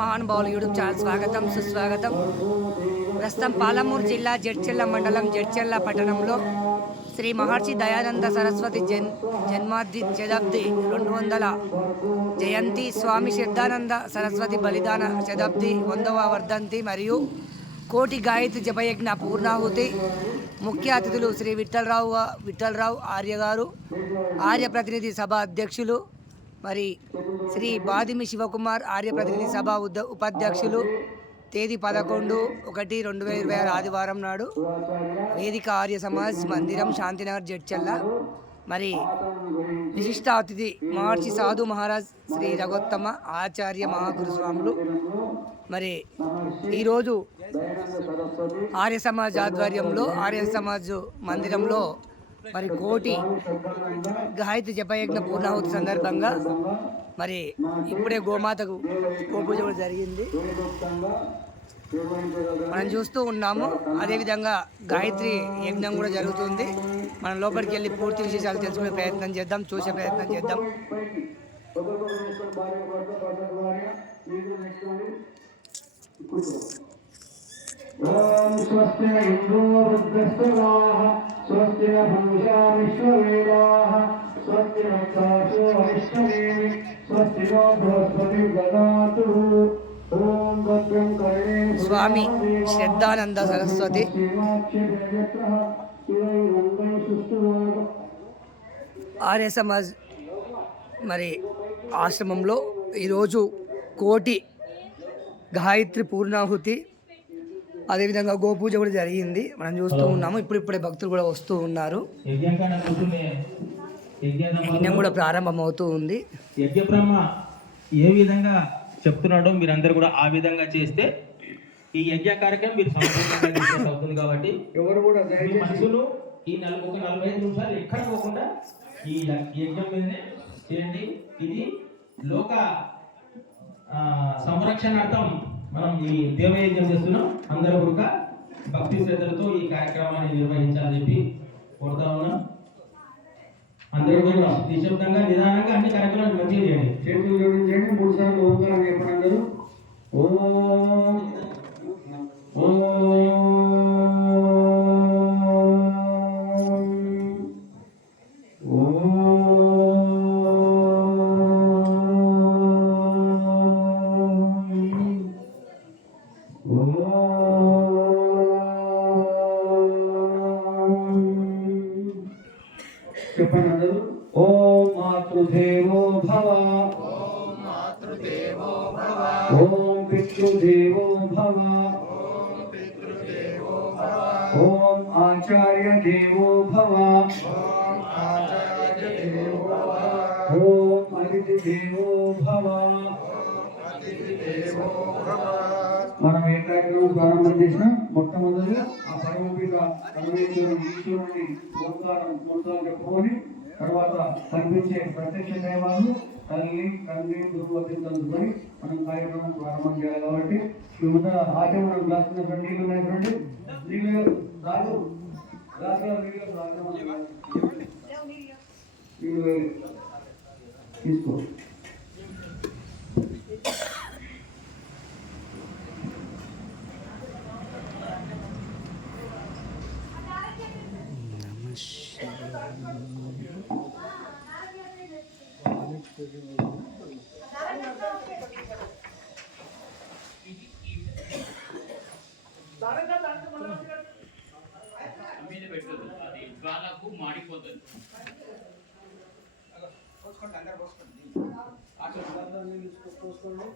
మహానుభావులు YouTube channel స్వాగతం సుస్వాగతం. ప్రస్తుతం పాలమూరు జిల్లా జడ్చెర్ల మండలం జడ్చెర్ల పట్టణంలో శ్రీ మహర్షి దయానంద సరస్వతి జన్మాది శతాబ్ది 200 జయంతి, స్వామి సిద్ధానంద సరస్వతి బలిదాన శతాబ్ది 100వ వర్ధంతి మరియు కోటి గాయత్రి జపయజ్ఞ పూర్ణాహుతి. ముఖ్య అతిథులు శ్రీ విఠలరావు ఆర్య గారు, ఆర్య ప్రతినిధి సభ అధ్యక్షులు, మరి శ్రీ బాదిమి శివకుమార్ ఆర్య ప్రతినిధి సభ ఉపాధ్యక్షులు. తేదీ 11/1/2026 ఆదివారం నాడు వేదిక ఆర్య సమాజ్ మందిరం, శాంతినగర్, జడ్చెర్ల. మరి విశిష్ట అతిథి మహర్షి సాధు మహారాజ్ శ్రీ రఘోత్తమ ఆచార్య మహాగురుస్వాములు. మరి ఈరోజు ఆర్య సమాజ్ ఆధ్వర్యంలో ఆర్య సమాజ్ మందిరంలో మరి కోటి గాయత్రి జపయజ్ఞ పూర్ణాహుతి సందర్భంగా మరి ఇప్పుడే గోమాతకు గోపూజ కూడా జరిగింది, మనం చూస్తూ ఉన్నాము. అదేవిధంగా గాయత్రి యజ్ఞం కూడా జరుగుతుంది. మనం లోపలికి వెళ్ళి పూర్తి విశేషాలు తెలుసుకునే ప్రయత్నం చేద్దాం, చూసే ప్రయత్నం చేద్దాం. ఓం స్వస్తి ఇంద్రో వృద్ధస్తవాః స్వస్తి పూషా విశ్వవేదాః స్వస్తి నక్షత్రో అరిష్టమేమి స్వస్తి నో బృహస్పతి దదాతు. ఓం భద్రం కర్ణే స్వామి శ్రద్ధానంద సరస్వతి ఆర్య సమాజ్ మరి ఆశ్రమంలో ఈరోజు కోటి గాయత్రి పూర్ణాహుతి, అదేవిధంగా గోపూజ కూడా జరిగింది, మనం చూస్తూ ఉన్నాము. ఇప్పుడిప్పుడే భక్తులు కూడా వస్తూ ఉన్నారు, యజ్ఞం కూడా ప్రారంభమవుతూ ఉంది. యజ్ఞబ్రహ్మ ఏ విధంగా చెప్తున్నాడో మీరందరూ కూడా ఆ విధంగా చేస్తే ఈ యజ్ఞ కార్యక్రమం మీరు సంపూర్ణంగా అవుతుంది. కాబట్టి ఎవరు కూడా మనసులు ఈ 45 నిమిషాలు ఎక్కడ పోకుండా ఈ యజ్ఞం మీదనే చేయండి. ఇది లోక సంరక్షణార్థం మనం ఈ దేవయజ్ఞం చేస్తున్నాం. అందరూ కూడా భక్తి శ్రద్ధలతో ఈ కార్యక్రమాన్ని నిర్వహించాలని చెప్పి కోరుతా ఉన్నాం. అందరూ కూడా నిశ్శబ్దంగా నిదానంగా అన్ని కార్యక్రమాలు మంచిగా చేయండి. చేతులు జోడించండి, 3 సార్లు ఓంకారం చెప్పండి అందరూ. ఓం ఓం చెప్పండి అందరూ. ఓం మాతృదేవో భవ, ఓం మాతృదేవో భవ, ఓం పితృదేవో భవ, ఓం పితృదేవో భవ, ఓం ఆచార్య దేవో భవ, ఓం ఆచార్య దేవో భవ, ఓం అతిథి దేవో భవ, ఓం అతిథి దేవో భవ. మనం ఏ కార్యక్రమం ప్రారంభం చేసినా మొట్టమొదటిగా ఆ పరమపిత పరమేశ్వరుని ఈశ్వరుని ఓంకారం మంత్రాలు చెప్పుకొని తర్వాత కనిపించే ప్రత్యక్ష దైవాలు తల్లి, తండ్రి, గురువుని తలుచుకొని మనం కార్యక్రమం ప్రారంభం చేయాలి. కాబట్టి ముందు ఆచమనం గ్లాస్ నీళ్ళు ఉన్నటువంటి నీళ్ళు రాదు తీసుకో. మాడిపోతుంది. పోసుకోండి.